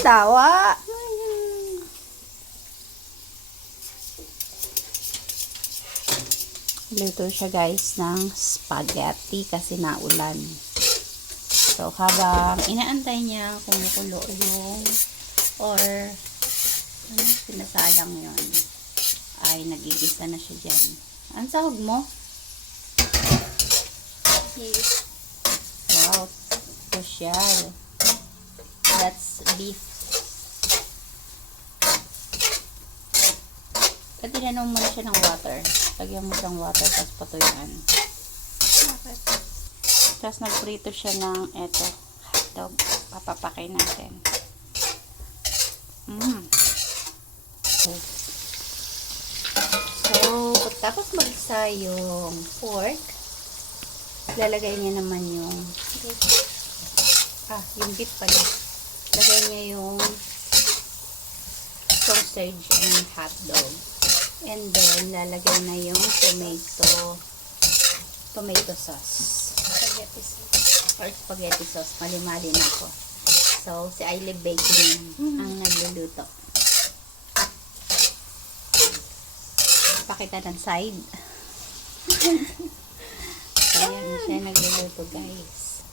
tawa. Luto siya guys ng spaghetti kasi naulan. So habang inaantay niya kumukulo yung or ano, sinasalang yon ay nagigisa na siya dyan. Ang sahog mo? Yes. Wow, social. That's beef. At inanom mo na siya ng water. Lagyan mo siyang water, tapos patuyuan. Bakit? Tapos nagprito siya ng eto, hotdog. Papapakay natin. So, pagkatapos mag-isa yung pork, lalagay niya naman yung yung beef pala. Lagay niya yung sausage and hotdog. And then, lalagay na yung tomato sauce. Spaghetti sauce. Or spaghetti sauce. Mali-mali na ako. So, si Ailey Baking ang nagluluto. Pakita ng side. Ayan, siya nagluluto guys.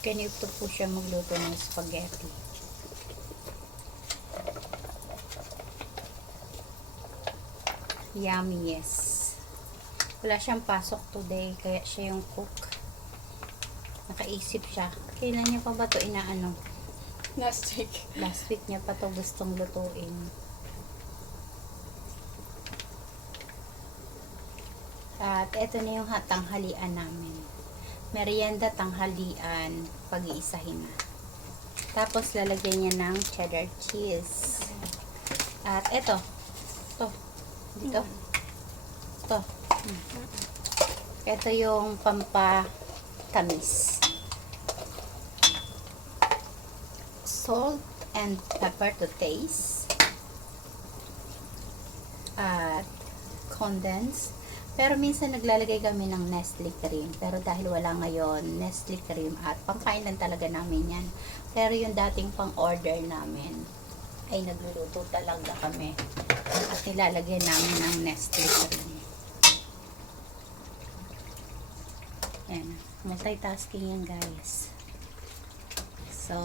Ganito po siya magluto ng spaghetti. Yummy, yes. Wala siyang pasok today, kaya siya yung cook. Nakaisip siya. Kailan niya pa ba ito inaano? Last week. Last week niya pa ito gustong lutuin. At eto na yung tanghalian namin. Merienda, tanghalian, pag-iisahin na. Tapos lalagyan niya ng cheddar cheese. At eto. Dito. Ito. Ito yung pampatamis. Salt and pepper to taste. At condensed. Pero minsan naglalagay kami ng Nestle cream. Pero dahil wala ngayon Nestle cream at pangkain lang talaga namin yan. Pero yung dating pang-order namin ay nagluluto talaga kami. At nilalagyan namin ng Nestle cream. Yan. Multitasking yan guys. So,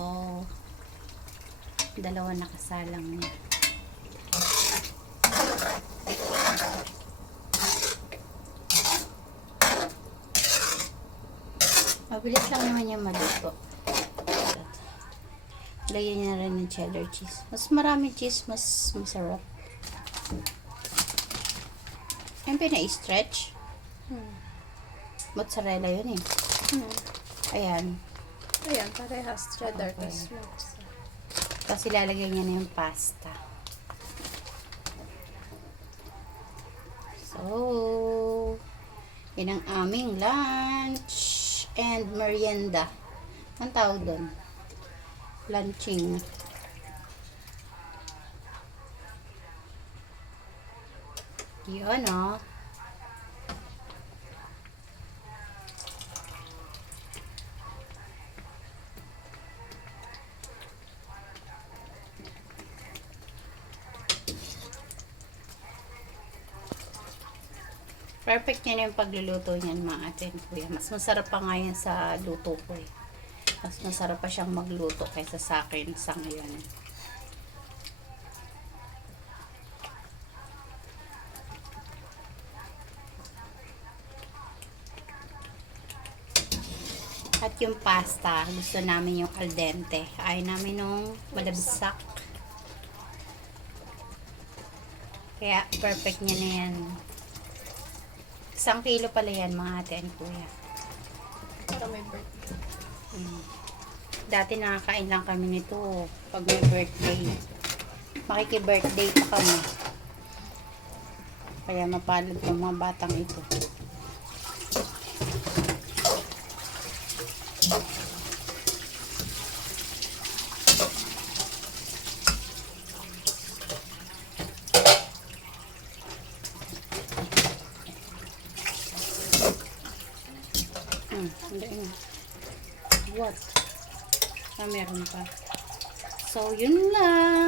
dalawa nakasalang niya. Mabilis lang naman yung maluto. Lagyan niya rin ng cheddar cheese. Mas marami cheese, mas masarap. Yung pina-stretch. Mozzarella yun eh. Ayan. Ayan, parehas. Cheddar Okay. to smokes. Tapos ilalagay niya na yung pasta. So, yun ang aming lunch and merienda. Ang tawag doon? Lunching. Yun o. Perfect niya na yung pagluluto niyan mga atin kuya. Mas masarap pa nga yan sa luto ko eh. Mas masarap pa siyang magluto kaysa sa akin sa ngayon. At yung pasta, gusto namin yung al dente. Ayaw namin nung malabsak. Kaya perfect niya na yan. 1 kilo pala yan mga ate and kuya. Para may birthday. Dati nakakain lang kami nito pag may birthday. Makiki-birthday pa kami. Kaya mapalad yung mga batang ito. Hindi. What? Meron pa. So, yun lang.